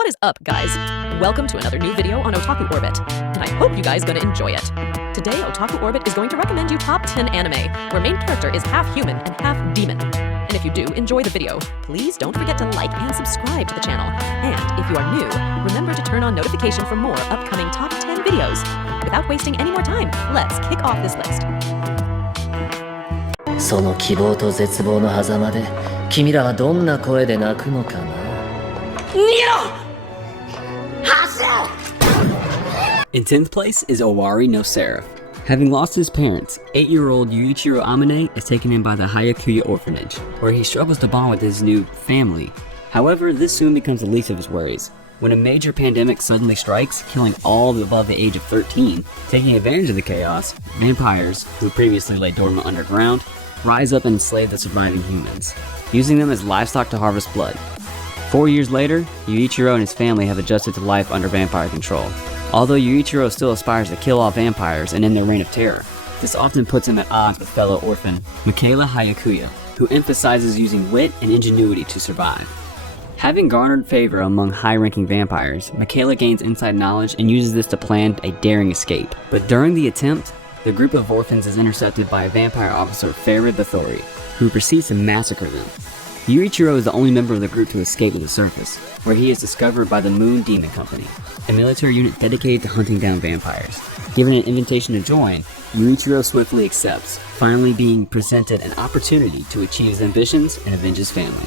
What is up, guys? Welcome to another new video on Otaku Orbit, and I hope you guys gonna enjoy it. Today, Otaku Orbit is going to recommend you top 10 anime, where main character is half human and half demon. And if you do enjoy the video, please don't forget to like and subscribe to the channel. And if you are new, remember to turn on notification for more upcoming top 10 videos. Without wasting any more time, let's kick off this list. その希望と絶望の狭間で君らはどんな声で泣くのかな。逃げろ! In 10th place is Owari no Seraph. Having lost his parents, 8-year-old Yuichiro Amane is taken in by the Hayakuya orphanage, where he struggles to bond with his new family. However, this soon becomes the least of his worries, when a major pandemic suddenly strikes, killing all above the age of 13. Taking advantage of the chaos, vampires, who previously lay dormant underground, rise up and enslave the surviving humans, using them as livestock to harvest blood. 4 years later, Yuichiro and his family have adjusted to life under vampire control. Although Yuichiro still aspires to kill all vampires and end their reign of terror, this often puts him at odds with fellow orphan Michaela Hayakuya, who emphasizes using wit and ingenuity to survive. Having garnered favor among high-ranking vampires, Michaela gains inside knowledge and uses this to plan a daring escape. But during the attempt, the group of orphans is intercepted by a vampire officer, Farid Bathory, who proceeds to massacre them. Yuichiro is the only member of the group to escape to the surface, where he is discovered by the Moon Demon Company, a military unit dedicated to hunting down vampires. Given an invitation to join, Yuichiro swiftly accepts, finally being presented an opportunity to achieve his ambitions and avenge his family.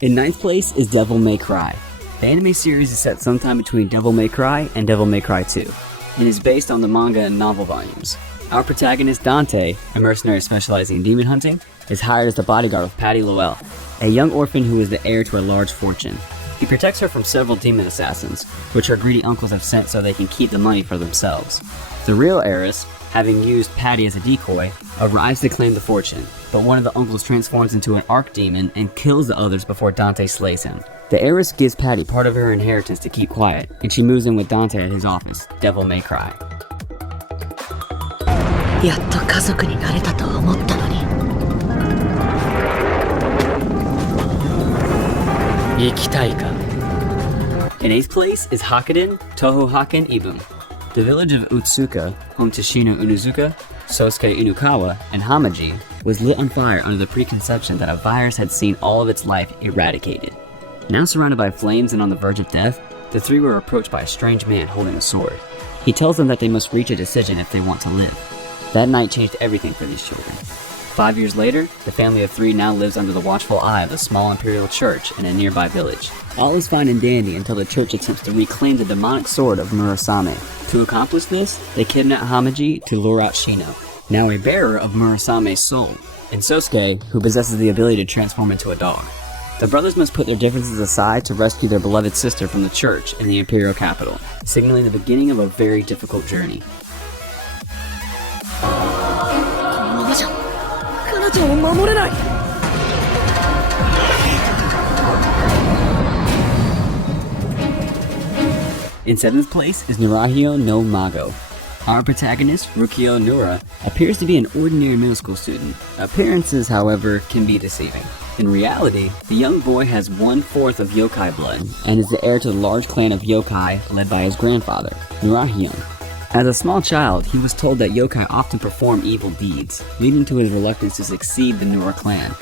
In 9th place is Devil May Cry. The anime series is set sometime between Devil May Cry and Devil May Cry 2, and is based on the manga and novel volumes. Our protagonist, Dante, a mercenary specializing in demon hunting, is hired as the bodyguard of Patty Lowell, a young orphan who is the heir to a large fortune. He protects her from several demon assassins, which her greedy uncles have sent so they can keep the money for themselves. The real heiress, having used Patty as a decoy, arrives to claim the fortune, but one of the uncles transforms into an archdemon and kills the others before Dante slays him. The heiress gives Patty part of her inheritance to keep quiet, and she moves in with Dante at his office, Devil May Cry. やっと家族になれたと思ったのに。生きたいか。In 8th place is Hakuden Tohohaken Ibum. The village of Utsuka, home to Shino Unuzuka, Sosuke Inukawa, and Hamaji, was lit on fire under the preconception that a virus had seen all of its life eradicated. Now surrounded by flames and on the verge of death, the three were approached by a strange man holding a sword. He tells them that they must reach a decision if they want to live. That night changed everything for these children. 5 years later, the family of three now lives under the watchful eye of a small imperial church in a nearby village. All is fine and dandy until the church attempts to reclaim the demonic sword of Murasame. To accomplish this, they kidnap Hamaji to lure out Shino, now a bearer of Murasame's soul, and Sosuke, who possesses the ability to transform into a dog. The brothers must put their differences aside to rescue their beloved sister from the church in the imperial capital, signaling the beginning of a very difficult journey. In 7th place is Nurahio no Mago. Our protagonist, Rukio Nura, appears to be an ordinary middle school student. Appearances, however, can be deceiving. In reality, the young boy has 1/4 of yokai blood, and is the heir to the large clan of yokai led by his grandfather, Nurahion. As a small child, he was told that yokai often perform evil deeds, leading to his reluctance to succeed the Nura clan,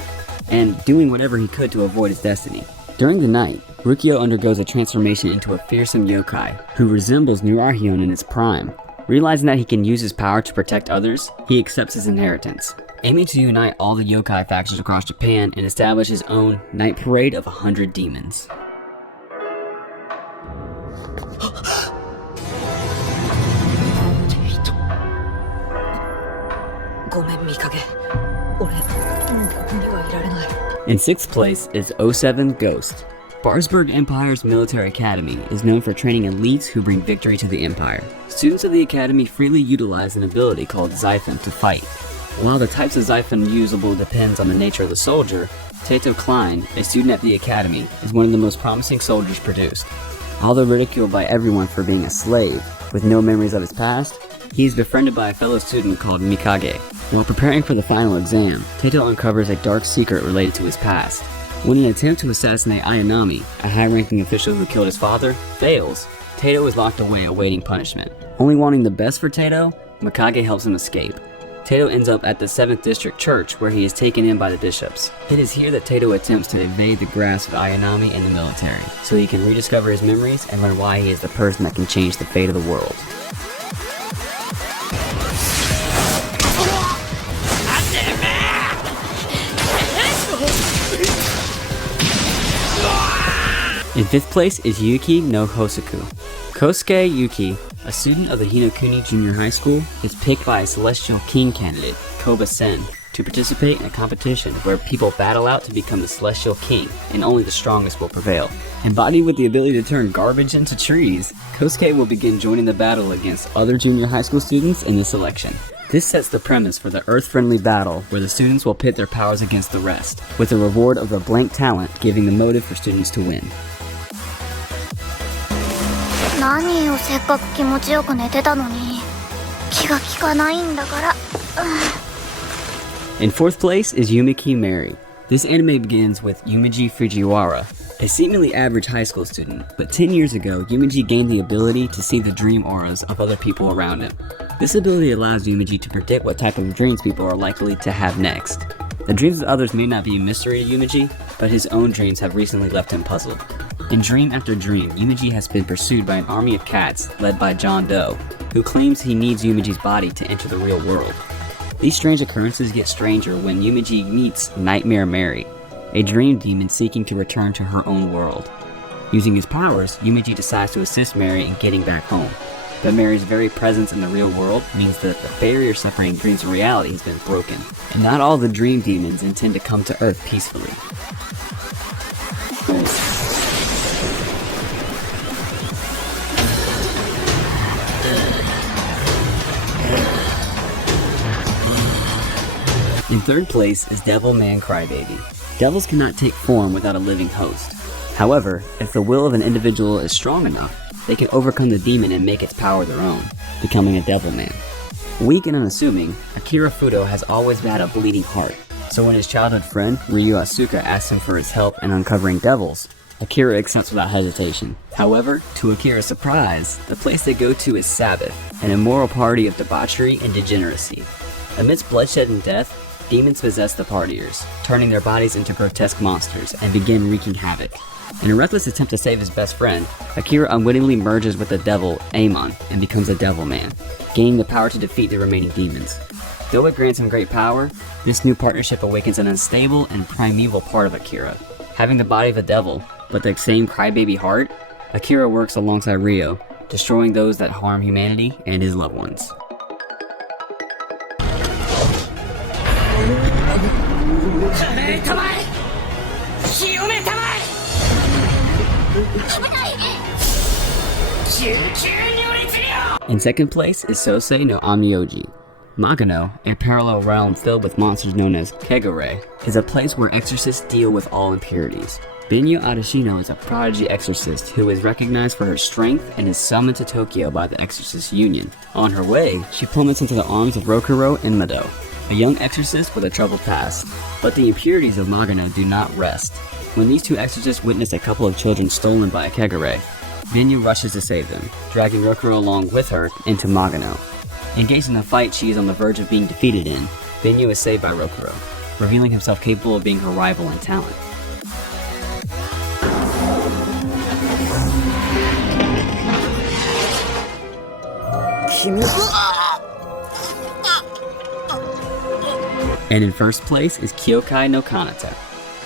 and doing whatever he could to avoid his destiny. During the night, Rukio undergoes a transformation into a fearsome yokai, who resembles Nurahion in its prime. Realizing that he can use his power to protect others, he accepts his inheritance, aiming to unite all the yokai factions across Japan and establish his own night parade of 100 demons. In 6th place is 07 Ghost. Barsberg Empire's military academy is known for training elites who bring victory to the empire. Students of the academy freely utilize an ability called Xiphon to fight. While the types of Xiphon usable depends on the nature of the soldier, Tato Klein, a student at the academy, is one of the most promising soldiers produced. Although ridiculed by everyone for being a slave, with no memories of his past, He is befriended by a fellow student called Mikage. While preparing for the final exam, Tato uncovers a dark secret related to his past. When an attempt to assassinate Ayanami, a high-ranking official who killed his father, fails, Tato is locked away awaiting punishment. Only wanting the best for Tato, Mikage helps him escape. Tato ends up at the 7th District Church, where he is taken in by the bishops. It is here that Tato attempts to evade the grasp of Ayanami and the military, so he can rediscover his memories and learn why he is the person that can change the fate of the world. In 5th place is Yuki no Hosoku. Kosuke Yuki, a student of the Hinokuni Junior High School, is picked by a celestial king candidate, Koba Sen, to participate in a competition where people battle out to become the celestial king, and only the strongest will prevail. Embodied with the ability to turn garbage into trees, Kosuke will begin joining the battle against other junior high school students in this election. This sets the premise for the Earth-friendly battle where the students will pit their powers against the rest, with the reward of a blank talent giving the motive for students to win. 何よ、せっかく気持ちよく寝てたのに気が利かないんだから。 In 4th place is Yumiki Mary. This anime begins with Yumiji Fujiwara, a seemingly average high school student, but 10 years ago, Yumiji gained the ability to see the dream auras of other people around him. This ability allows Yumiji to predict what type of dreams people are likely to have next. The dreams of others may not be a mystery to Yumiji, but his own dreams have recently left him puzzled. In dream after dream, Yumiji has been pursued by an army of cats led by John Doe, who claims he needs Yumiji's body to enter the real world. These strange occurrences get stranger when Yumiji meets Nightmare Mary, a dream demon seeking to return to her own world. Using his powers, Yumiji decides to assist Mary in getting back home. But Mary's very presence in the real world means that the barrier separating dreams and reality has been broken, and not all the dream demons intend to come to Earth peacefully. In 3rd place is Devilman Crybaby. Devils cannot take form without a living host. However, if the will of an individual is strong enough, they can overcome the demon and make its power their own, becoming a Devilman. Weak and unassuming, Akira Fudo has always had a bleeding heart, so when his childhood friend, Ryu Asuka, asks him for his help in uncovering devils, Akira accepts without hesitation. However, to Akira's surprise, the place they go to is Sabbath, an immoral party of debauchery and degeneracy. Amidst bloodshed and death, demons possess the partiers, turning their bodies into grotesque monsters and begin wreaking havoc. In a reckless attempt to save his best friend, Akira unwittingly merges with the devil, Amon, and becomes a Devilman, gaining the power to defeat the remaining demons. Though it grants him great power, this new partnership awakens an unstable and primeval part of Akira. Having the body of a devil, but the same crybaby heart, Akira works alongside Ryo, destroying those that harm humanity and his loved ones. In 2nd place is Sosei no Amioji. Magano, a parallel realm filled with monsters known as Kegare, is a place where exorcists deal with all impurities. Binyo Adashino is a prodigy exorcist who is recognized for her strength and is summoned to Tokyo by the Exorcist Union. On her way, she plummets into the arms of Rokuro and Mado, a young exorcist with a troubled past. But the impurities of Magano do not rest. When these two exorcists witness a couple of children stolen by a Kegare, Binyu rushes to save them, dragging Rokuro along with her into Magano. Engaged in a fight she is on the verge of being defeated in, Binyu is saved by Rokuro, revealing himself capable of being her rival in talent. And in 1st place is Kyokai no Kanata.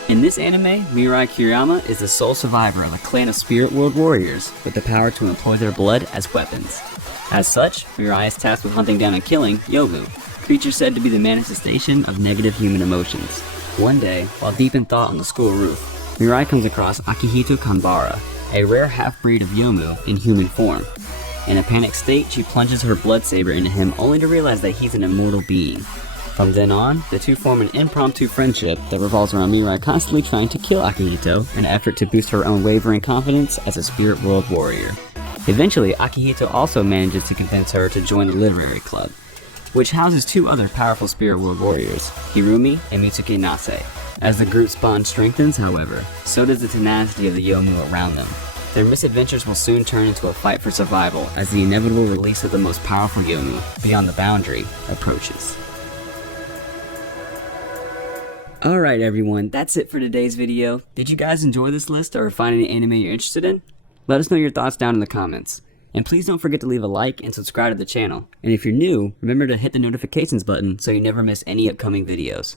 In this anime, Mirai Kiriyama is the sole survivor of a clan of spirit world warriors with the power to employ their blood as weapons. As such, Mirai is tasked with hunting down and killing Yomu, creatures said to be the manifestation of negative human emotions. One day, while deep in thought on the school roof, Mirai comes across Akihito Kanbara, a rare half-breed of Yomu in human form. In a panicked state, she plunges her blood saber into him only to realize that he's an immortal being. From then on, the two form an impromptu friendship that revolves around Mirai constantly trying to kill Akihito in an effort to boost her own wavering confidence as a spirit world warrior. Eventually, Akihito also manages to convince her to join the literary club, which houses two other powerful spirit world warriors, Hirumi and Mitsuki Nase. As the group's bond strengthens, however, so does the tenacity of the Yomu around them. Their misadventures will soon turn into a fight for survival as the inevitable release of the most powerful Yomu, Beyond the Boundary, approaches. Alright everyone, that's it for today's video. Did you guys enjoy this list or find any anime you're interested in? Let us know your thoughts down in the comments. And please don't forget to leave a like and subscribe to the channel. And if you're new, remember to hit the notifications button so you never miss any upcoming videos.